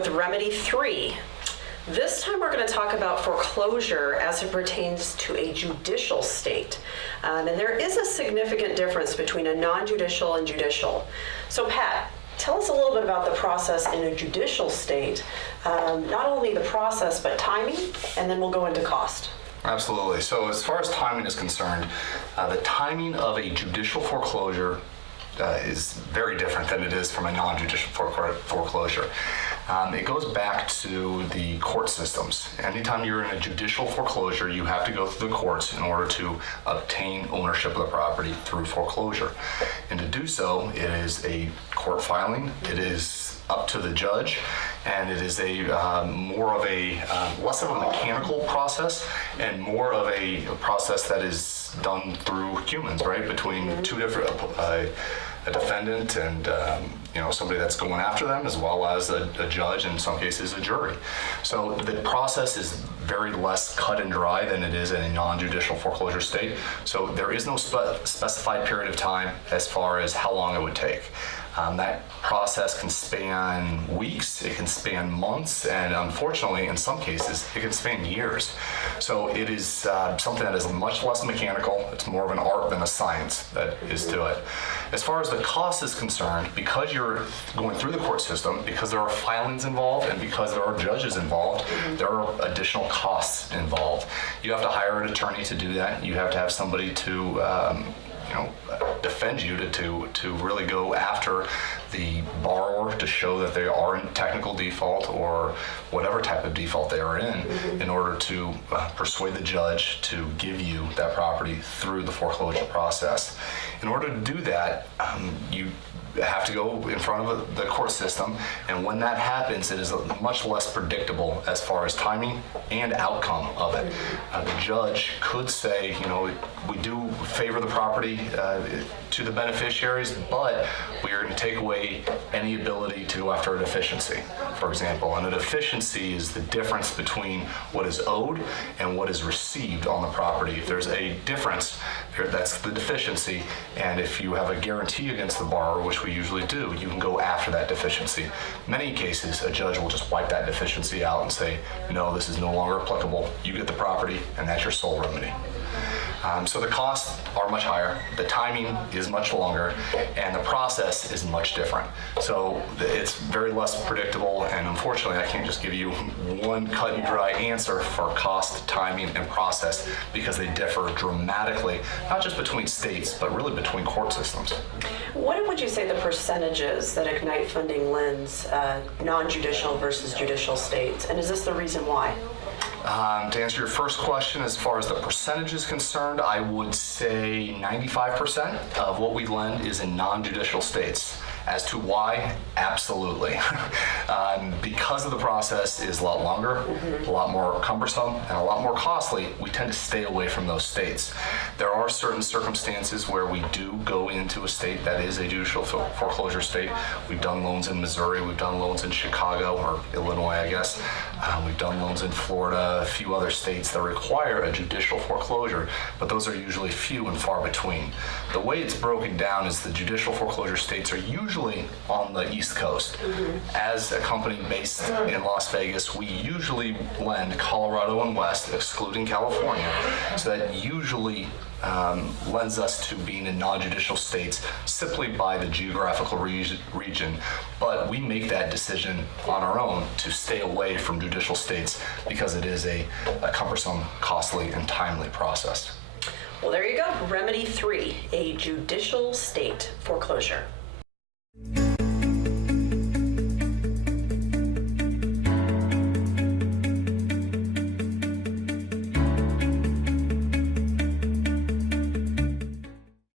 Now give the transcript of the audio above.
with remedy 3. This time we're going to talk about foreclosure as it pertains to a judicial state. And there is a significant difference between a non-judicial and judicial. So Pat, tell us a little bit about the process in a judicial state, not only the process, but timing, and then we'll go into cost. Absolutely. So as far as timing is concerned, the timing of a judicial foreclosure is very different than it is from a non-judicial foreclosure. It goes back to the court systems. Anytime you're in a judicial foreclosure, you have to go through the courts in order to obtain ownership of the property through foreclosure. And to do so, it is a court filing, it is up to the judge, and it is a more of a less of a mechanical process and more of a process that is done through humans, right? Between two different a defendant and somebody that's going after them, as well as a judge, in some cases a jury. So the process is very less cut and dry than it is in a non-judicial foreclosure state. So there is no specified period of time as far as how long it would take. That process can span weeks, it can span months, and unfortunately, in some cases, it can span years. So it is something that is much less mechanical. It's more of an art than a science that is to it. As far as the cost is concerned, because you're going through the court system, because there are filings involved, and because there are judges involved, there are additional costs involved. You have to hire an attorney to do that. You have to have somebody to defend you to really go after the borrower to show that they are in technical default or whatever type of default they are in order to persuade the judge to give you that property through the foreclosure process. In order to do that, you have to go in front of the court system, and when that happens, it is much less predictable as far as timing and outcome of it. The judge could say, we do favor the property to the beneficiaries, but we are going to take away any ability to go after a deficiency, for example. And a deficiency is the difference between what is owed and what is received on the property. If there's a difference, that's the deficiency, and if you have a guarantee against the borrower, which we usually do, you can go after that deficiency. In many cases, a judge will just wipe that deficiency out and say, no, this is no longer applicable. You get the property, and that's your sole remedy. So the costs are much higher, the timing is much longer, and the process is much different. So it's very less predictable, and unfortunately I can't just give you one cut and dry answer for cost, timing, and process, because they differ dramatically, not just between states, but really between court systems. What would you say the percentages that Ignite funding lends non-judicial versus judicial states, and is this the reason why? To answer your first question, as far as the percentage is concerned, I would say 95% of what we lend is in non-judicial states. As to why, absolutely. Because of the process is a lot longer, a lot more cumbersome, and a lot more costly, we tend to stay away from those states. There are certain circumstances where we do go into a state that is a judicial foreclosure state. We've done loans in Missouri, we've done loans in Chicago, or Illinois, I guess. We've done loans in Florida, a few other states that require a judicial foreclosure, but those are usually few and far between. The way it's broken down is the judicial foreclosure states are usually on the East Coast. As a company based in Las Vegas, we usually lend Colorado and West, excluding California. So that usually lends us to being in non-judicial states simply by the geographical region. But we make that decision on our own to stay away from judicial states because it is a cumbersome, costly, and timely process. Well, there you go. Remedy 3, a judicial state foreclosure.